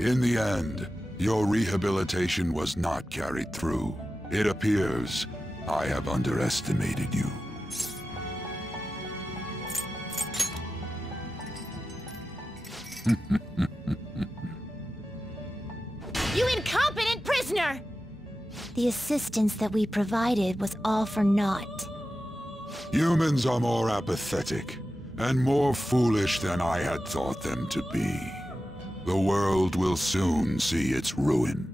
In the end, your rehabilitation was not carried through. It appears I have underestimated you. You incompetent prisoner! The assistance that we provided was all for naught. Humans are more apathetic and more foolish than I had thought them to be. The world will soon see its ruin.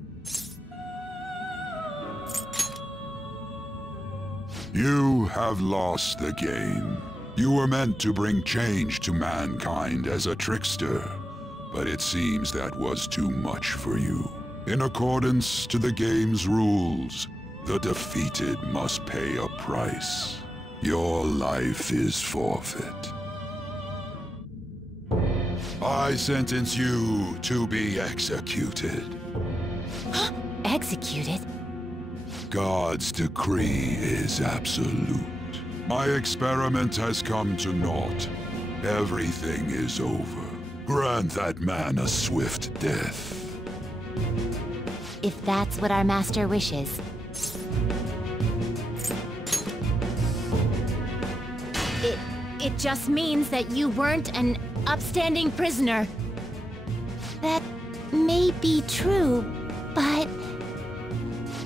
You have lost the game. You were meant to bring change to mankind as a trickster, but it seems that was too much for you. In accordance to the game's rules, the defeated must pay a price. Your life is forfeit. I sentence you to be executed. Executed? God's decree is absolute. My experiment has come to naught. Everything is over. Grant that man a swift death. If that's what our master wishes. It just means that you weren't an upstanding prisoner. That may be true, but...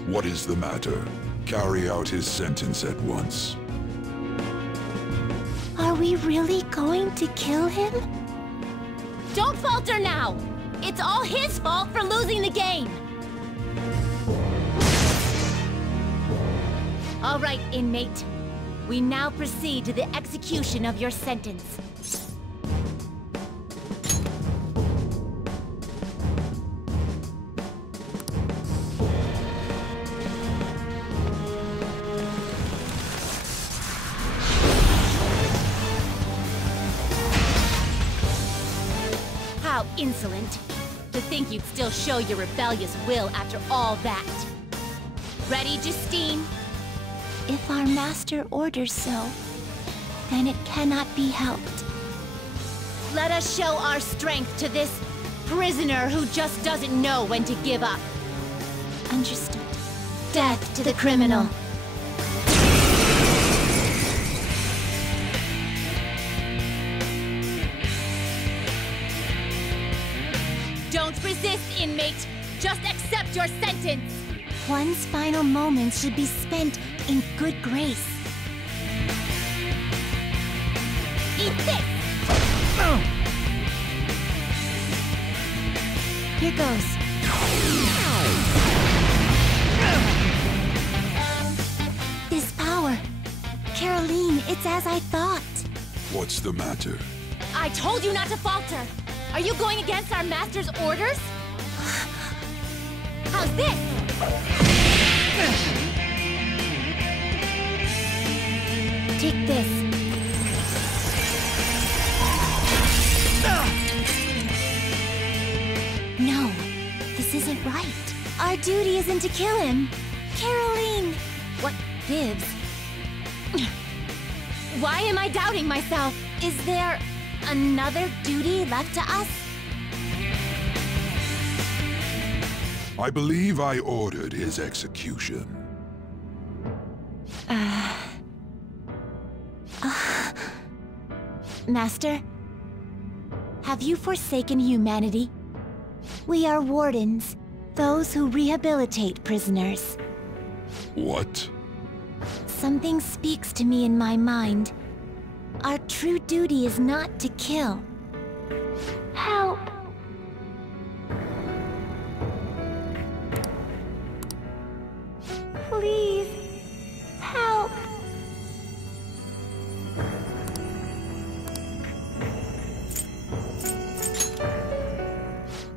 What is the matter? Carry out his sentence at once. Are we really going to kill him? Don't falter now! It's all his fault for losing the game! All right, inmate. We now proceed to the execution of your sentence. How insolent. To think you'd still show your rebellious will after all that. Ready, Justine? If our master orders so, then it cannot be helped. Let us show our strength to this prisoner who just doesn't know when to give up. Understood. Death to the criminal. Don't resist, inmate. Just accept your sentence. One's final moments should be spent in good grace. Eat this! Here goes. This power. Caroline, it's as I thought. What's the matter? I told you not to falter. Are you going against our master's orders? How's this? Take this. No, this isn't right. Our duty isn't to kill him. Caroline! What gives? Why am I doubting myself? Is there another duty left to us? I believe I ordered his execution. Master, have you forsaken humanity? We are wardens, those who rehabilitate prisoners. What? Something speaks to me in my mind. Our true duty is not to kill. Help! Please, help!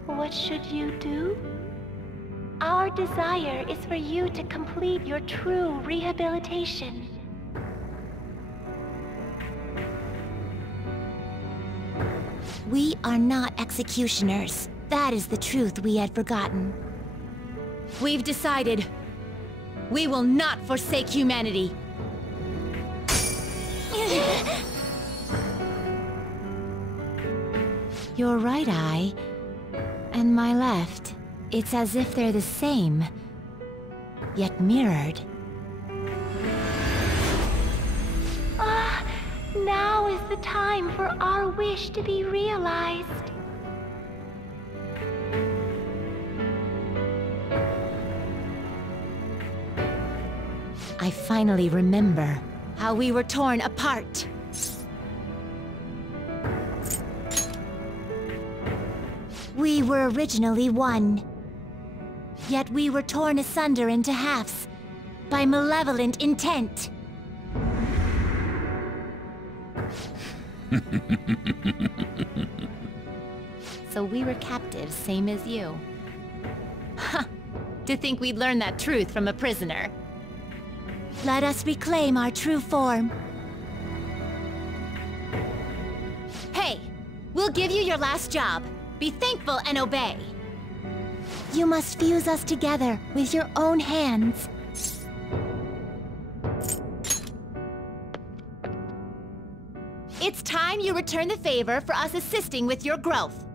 What should you do? Our desire is for you to complete your true rehabilitation. We are not executioners. That is the truth we had forgotten. We've decided. We will not forsake humanity. You're right, and my left. It's as if they're the same, yet mirrored. Ah, now is the time for our wish to be realized. I finally remember how we were torn apart. We were originally one. Yet we were torn asunder into halves by malevolent intent. So we were captives, same as you. Ha! To think we'd learn that truth from a prisoner. Let us reclaim our true form. Hey! We'll give you your last job. Be thankful and obey. You must fuse us together with your own hands. It's time you return the favor for us assisting with your growth.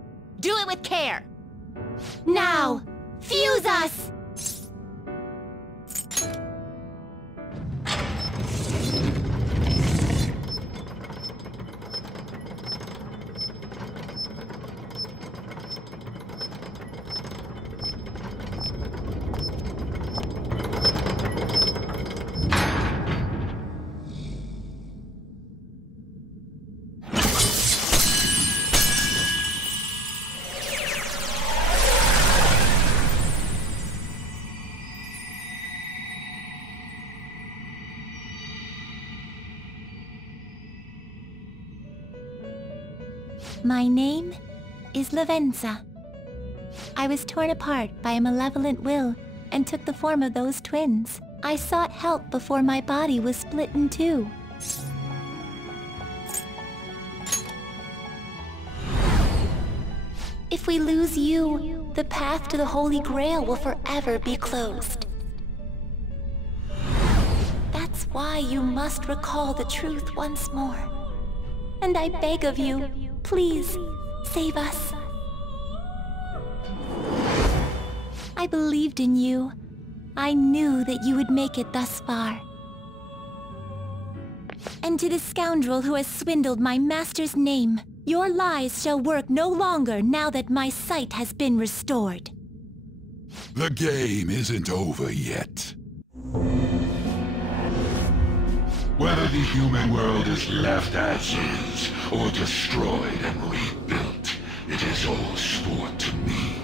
Do it with care. Now, fuse us! My name is Lavenza. I was torn apart by a malevolent will and took the form of those twins. I sought help before my body was split in two. If we lose you, the path to the Holy Grail will forever be closed. That's why you must recall the truth once more. And I beg of you, please, save us. I believed in you. I knew that you would make it thus far. And to the scoundrel who has swindled my master's name, your lies shall work no longer now that my sight has been restored. The game isn't over yet. Whether the human world is left as is, or destroyed and rebuilt, it is all sport to me.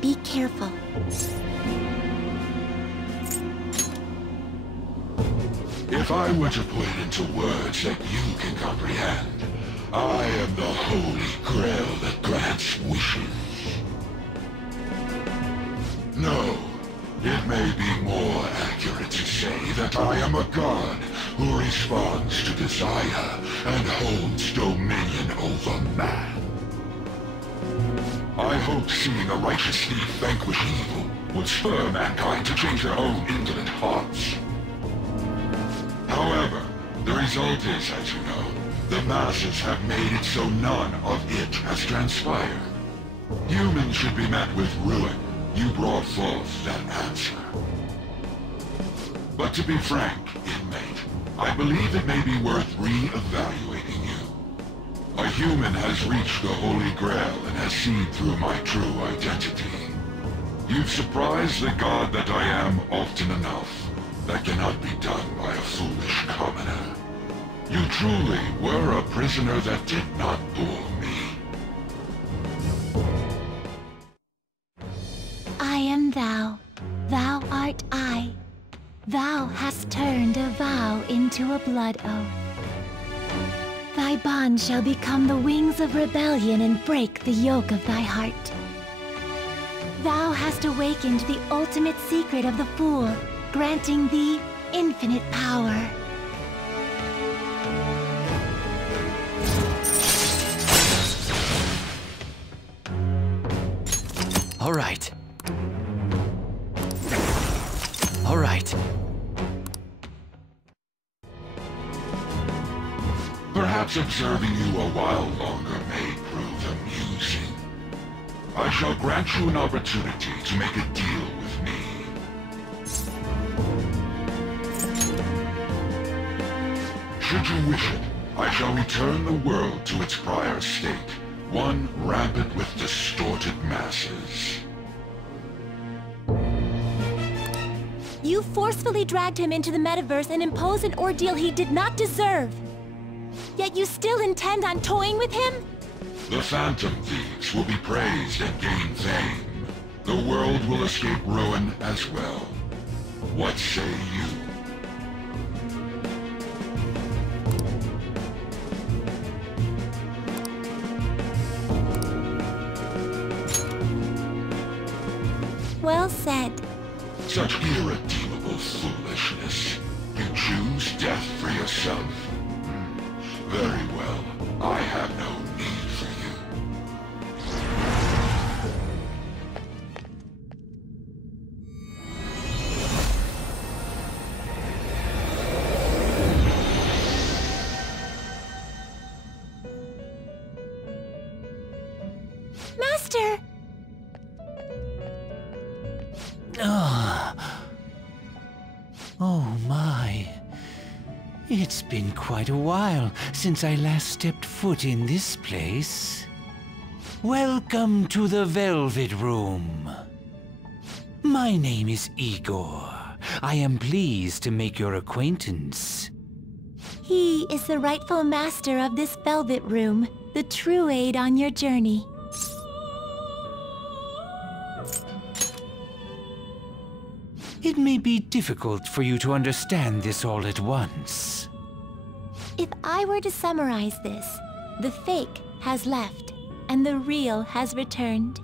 Be careful. If I were to put it into words that you can comprehend, I am the Holy Grail that grants wishes. No. It may be more accurate to say that I am a god who responds to desire and holds dominion over man. I hope seeing a righteous thief vanquish evil would spur mankind to change their own indolent hearts. However, the result is, as you know, the masses have made it so none of it has transpired. Humans should be met with ruin. You brought forth that answer. But to be frank, inmate, I believe it may be worth re-evaluating you. A human has reached the Holy Grail and has seen through my true identity. You've surprised the god that I am often enough. That cannot be done by a foolish commoner. You truly were a prisoner that did not bore me. I am thou, thou art I. Thou hast turned a vow into a blood oath. Thy bond shall become the wings of rebellion and break the yoke of thy heart. Thou hast awakened the ultimate secret of the fool, granting thee infinite power. All right. All right. Perhaps observing you a while longer may prove amusing. I shall grant you an opportunity to make a deal with me. Should you wish it, I shall return the world to its prior state, one rampant with distorted masses. You forcefully dragged him into the metaverse and imposed an ordeal he did not deserve. Yet you still intend on toying with him? The Phantom Thieves will be praised and gain fame. The world will escape ruin as well. What say you? Well said. Such irredeemable foolishness. You choose death for yourself. Very well. I have no need for you. Master! Oh my. It's been quite a while since I last stepped foot in this place. Welcome to the Velvet Room. My name is Igor. I am pleased to make your acquaintance. He is the rightful master of this Velvet Room, the true aid on your journey. It may be difficult for you to understand this all at once. If I were to summarize this, the fake has left, and the real has returned.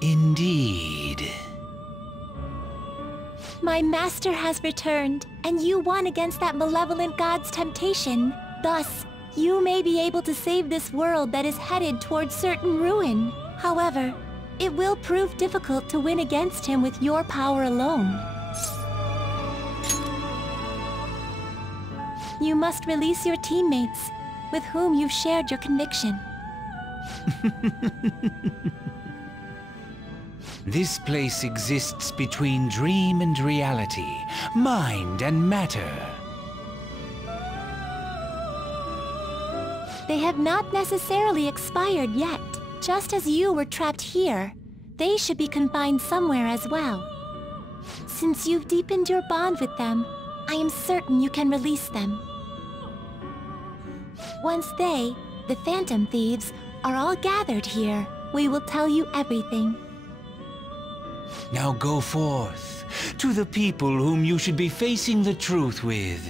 Indeed. My master has returned, and you won against that malevolent god's temptation. Thus, you may be able to save this world that is headed towards certain ruin. However, it will prove difficult to win against him with your power alone. You must release your teammates, with whom you've shared your conviction. This place exists between dream and reality, mind and matter. They have not necessarily expired yet. Just as you were trapped here, they should be confined somewhere as well. Since you've deepened your bond with them, I am certain you can release them. Once they, the Phantom Thieves, are all gathered here, we will tell you everything. Now go forth to the people whom you should be facing the truth with.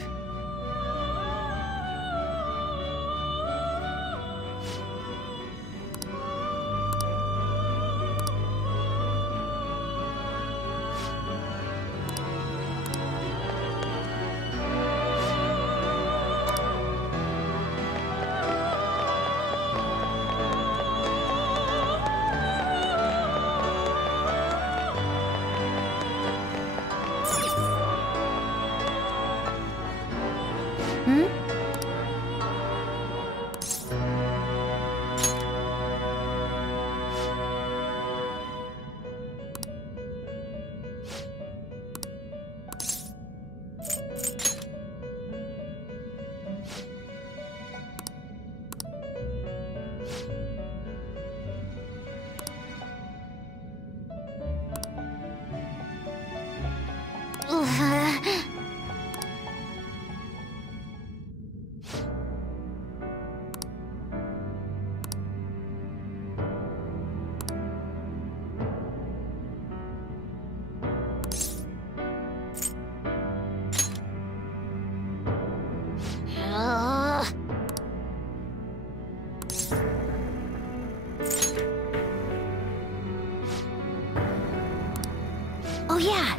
Oh yeah!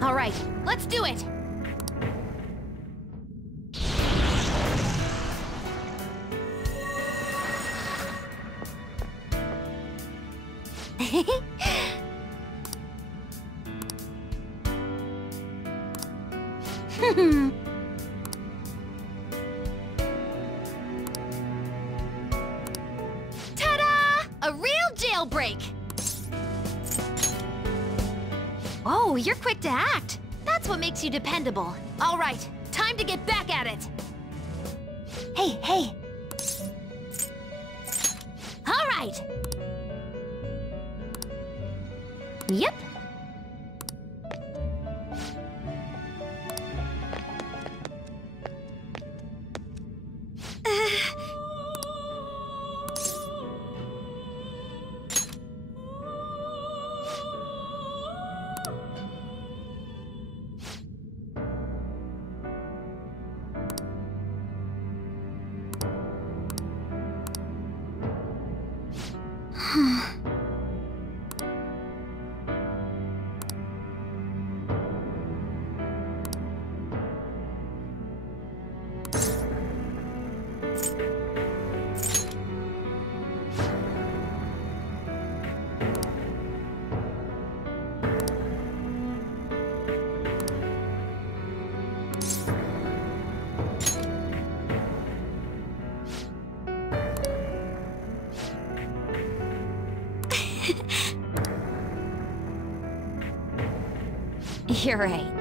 All right, let's do it! Ta-da! A real jailbreak! Oh, you're quick to act. That's what makes you dependable. All right, time to get back at it. Hey, hey! All right. Yep. You're right.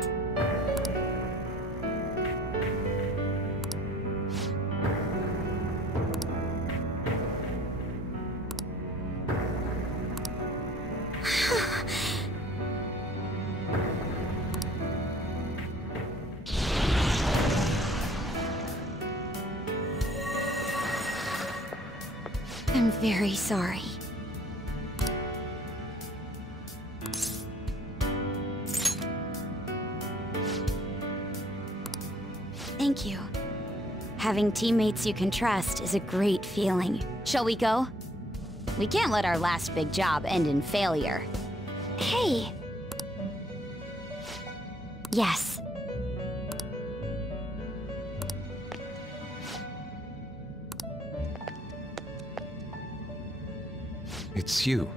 I'm very sorry. Thank you. Having teammates you can trust is a great feeling. Shall we go? We can't let our last big job end in failure. Hey! Yes. It's you.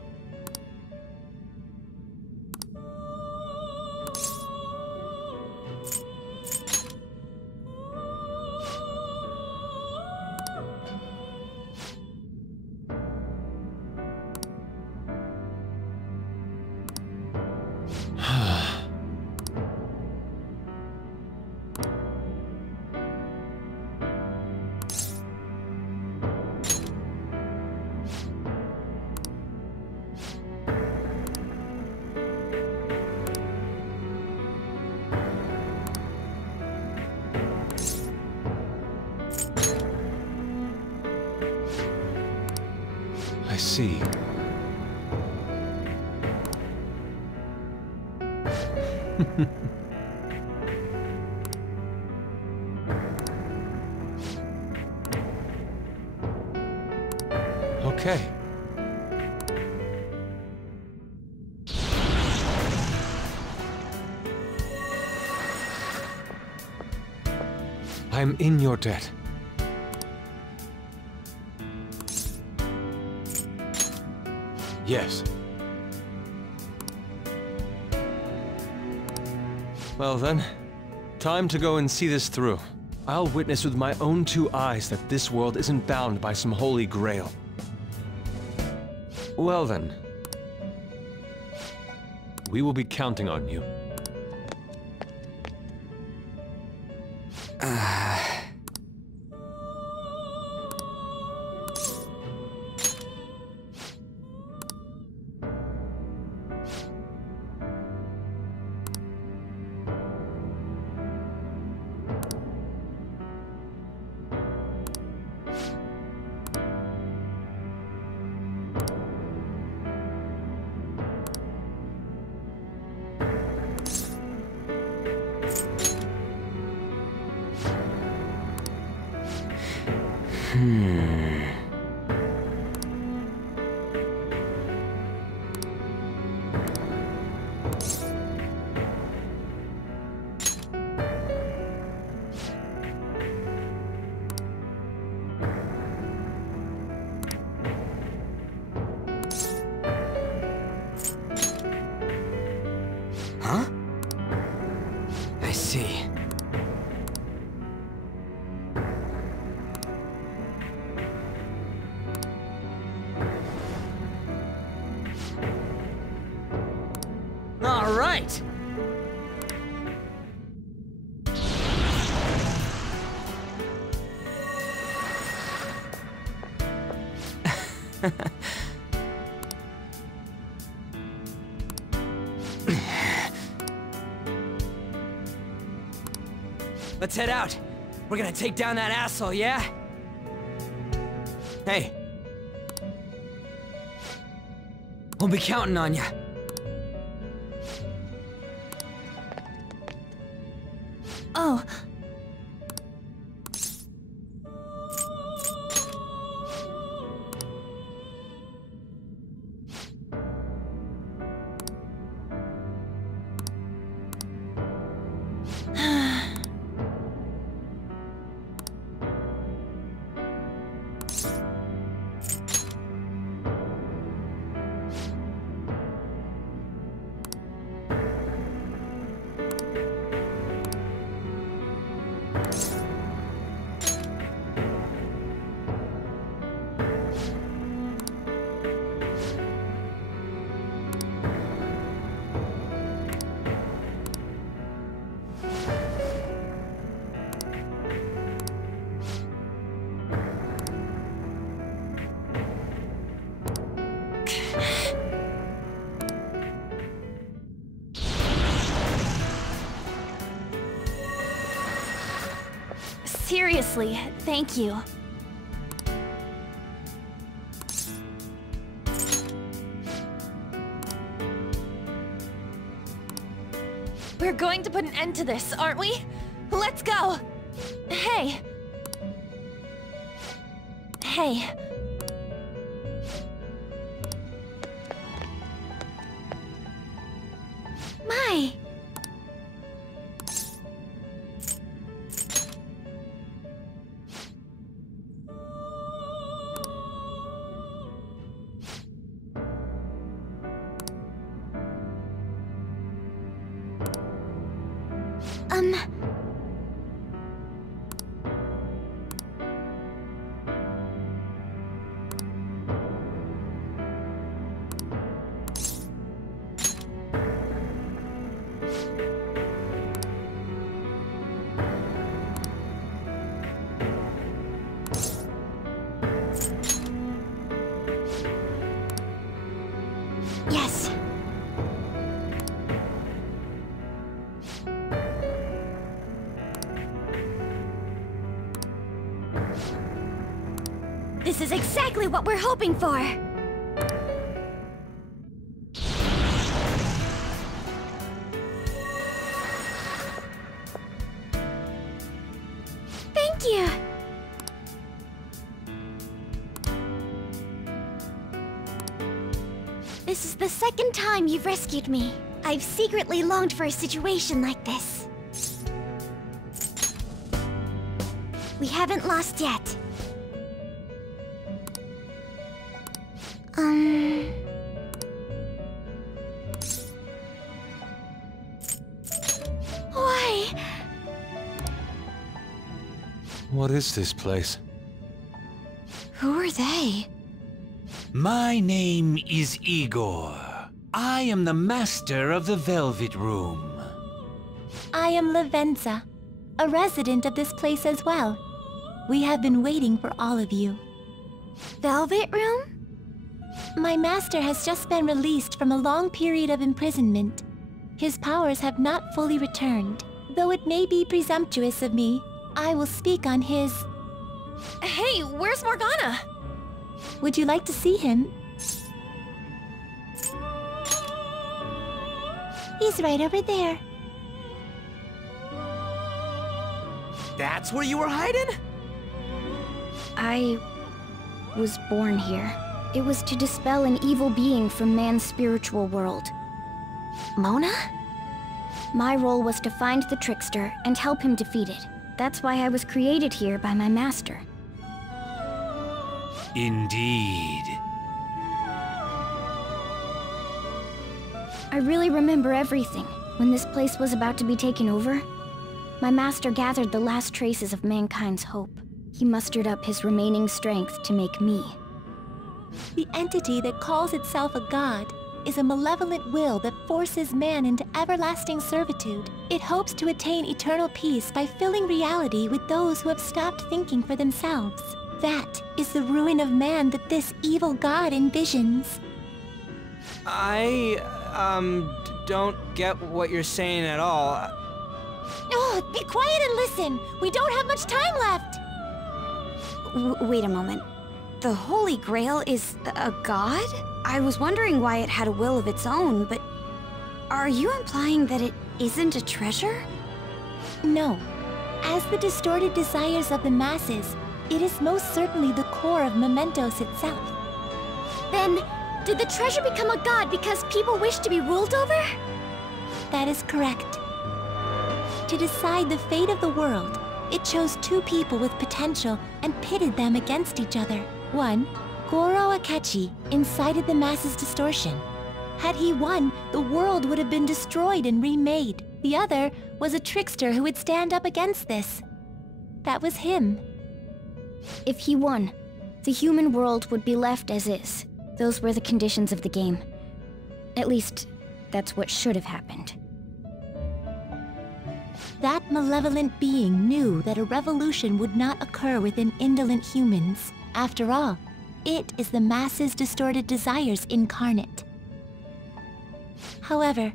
I see. Okay. I'm in your debt. Yes. Well then, time to go and see this through. I'll witness with my own two eyes that this world isn't bound by some holy grail. Well then, we will be counting on you. Huh? I see. right! Let's head out. We're gonna take down that asshole, yeah? Hey. We'll be counting on ya. Oh. Seriously, thank you. We're going to put an end to this, aren't we? Let's go! Hey! Hey. My! Yes. This is exactly what we're hoping for! Thank you! This is the second time you've rescued me. I've secretly longed for a situation like this. We haven't lost yet. Why? What is this place? Who are they? My name is Igor. I am the master of the Velvet Room. I am Lavenza, a resident of this place as well. We have been waiting for all of you. Velvet Room? My master has just been released from a long period of imprisonment. His powers have not fully returned. Though it may be presumptuous of me, I will speak on his... Hey, where's Morgana? Would you like to see him? He's right over there. That's where you were hiding? I was born here. It was to dispel an evil being from man's spiritual world. Mona? My role was to find the trickster and help him defeat it. That's why I was created here by my master. Indeed. I really remember everything. When this place was about to be taken over, my master gathered the last traces of mankind's hope. He mustered up his remaining strength to make me. The entity that calls itself a god is a malevolent will that forces man into everlasting servitude. It hopes to attain eternal peace by filling reality with those who have stopped thinking for themselves. That is the ruin of man that this evil god envisions. Don't get what you're saying at all. Oh, be quiet and listen! We don't have much time left! Wait a moment. The Holy Grail is a god? I was wondering why it had a will of its own, but are you implying that it isn't a treasure? No. As the distorted desires of the masses, it is most certainly the core of Mementos itself. Then, did the treasure become a god because people wish to be ruled over? That is correct. To decide the fate of the world, it chose two people with potential and pitted them against each other. One, Goro Akechi, incited the masses' distortion. Had he won, the world would have been destroyed and remade. The other was a trickster who would stand up against this. That was him. If he won, the human world would be left as is. Those were the conditions of the game. At least, that's what should have happened. That malevolent being knew that a revolution would not occur within indolent humans. After all, it is the masses' distorted desires incarnate. However,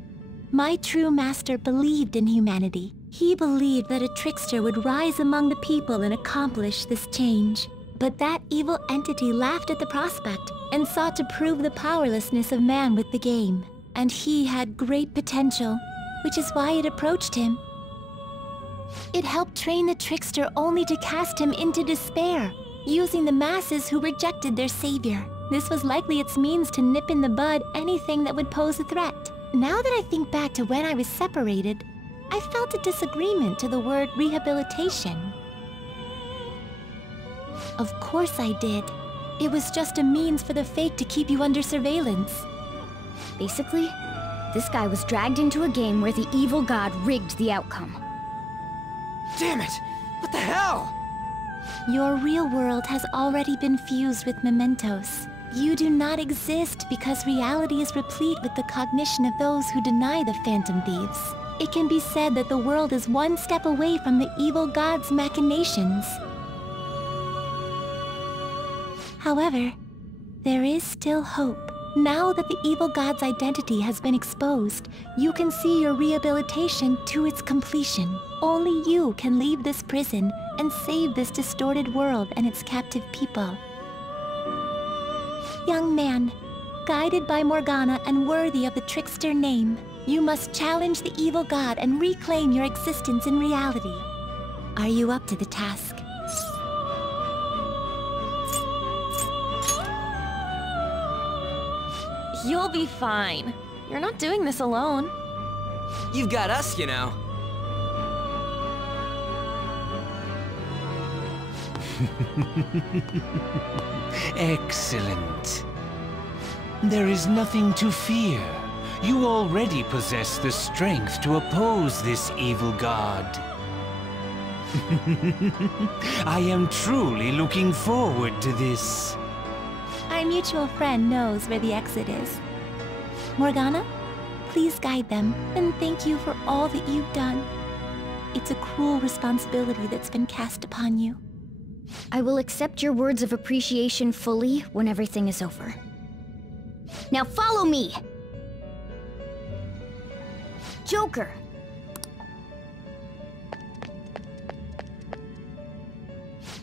my true master believed in humanity. He believed that a trickster would rise among the people and accomplish this change. But that evil entity laughed at the prospect and sought to prove the powerlessness of man with the game. And he had great potential, which is why it approached him. It helped train the trickster only to cast him into despair, using the masses who rejected their savior. This was likely its means to nip in the bud anything that would pose a threat. Now that I think back to when I was separated, I felt a disagreement to the word rehabilitation. Of course I did. It was just a means for the fake to keep you under surveillance. Basically, this guy was dragged into a game where the evil god rigged the outcome. Damn it! What the hell? Your real world has already been fused with Mementos. You do not exist because reality is replete with the cognition of those who deny the Phantom Thieves. It can be said that the world is one step away from the evil god's machinations. However, there is still hope. Now that the evil god's identity has been exposed, you can see your rehabilitation to its completion. Only you can leave this prison and save this distorted world and its captive people. Young man, guided by Morgana and worthy of the trickster name, you must challenge the evil god and reclaim your existence in reality. Are you up to the task? You'll be fine. You're not doing this alone. You've got us, you know. Excellent. There is nothing to fear. You already possess the strength to oppose this evil god. I am truly looking forward to this. Our mutual friend knows where the exit is. Morgana, please guide them, and thank you for all that you've done. It's a cruel responsibility that's been cast upon you. I will accept your words of appreciation fully when everything is over. Now follow me! Joker!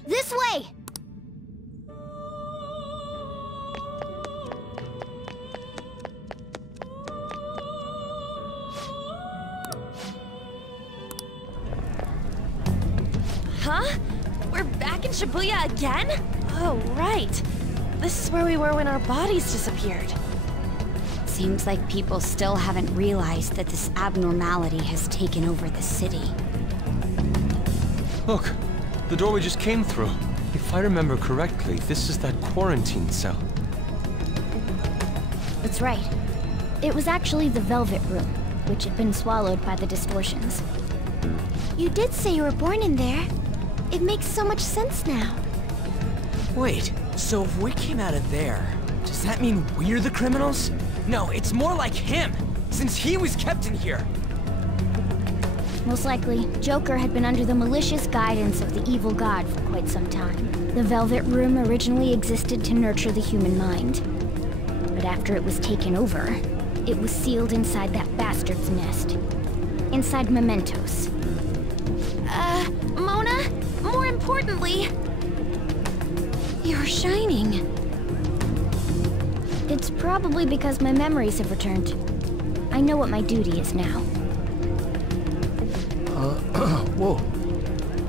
This way! Huh? We're back in Shibuya again? Oh, right. This is where we were when our bodies disappeared. Seems like people still haven't realized that this abnormality has taken over the city. Look, the door we just came through. If I remember correctly, this is that quarantine cell. That's right. It was actually the Velvet Room, which had been swallowed by the distortions. You did say you were born in there. It makes so much sense now. Wait, so if we came out of there, does that mean we're the criminals? No, it's more like him, since he was kept in here. Most likely, Joker had been under the malicious guidance of the evil god for quite some time. The Velvet Room originally existed to nurture the human mind. But after it was taken over, it was sealed inside that bastard's nest. Inside mementos. Mona? More importantly... You're shining. It's probably because my memories have returned. I know what my duty is now. Whoa.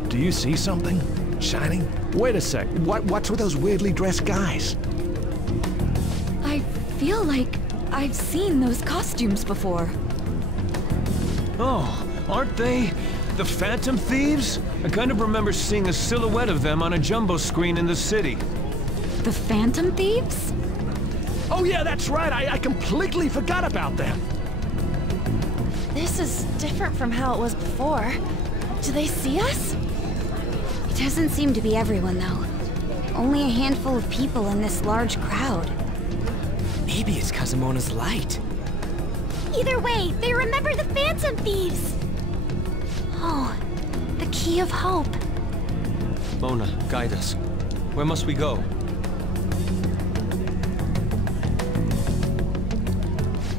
Do you see something? Shining? Wait a sec. What's with those weirdly dressed guys? I feel like I've seen those costumes before. Oh, aren't they the Phantom Thieves? I kind of remember seeing a silhouette of them on a jumbo screen in the city. The Phantom Thieves? Oh yeah, that's right. I completely forgot about them. This is different from how it was before. Do they see us? It doesn't seem to be everyone, though. Only a handful of people in this large crowd. Maybe it's Mona's light. Either way, they remember the Phantom Thieves! Oh, the key of hope. Mona, guide us. Where must we go?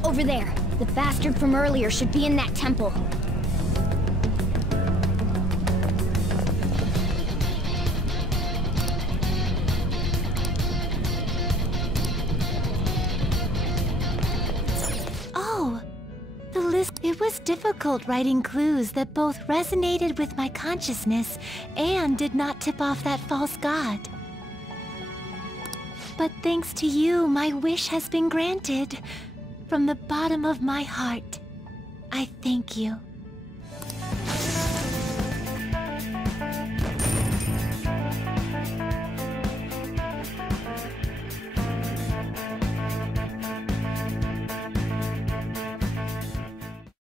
Over there. The bastard from earlier should be in that temple. Oh, the list. It was difficult writing clues that both resonated with my consciousness and did not tip off that false god. But thanks to you, my wish has been granted. From the bottom of my heart, I thank you.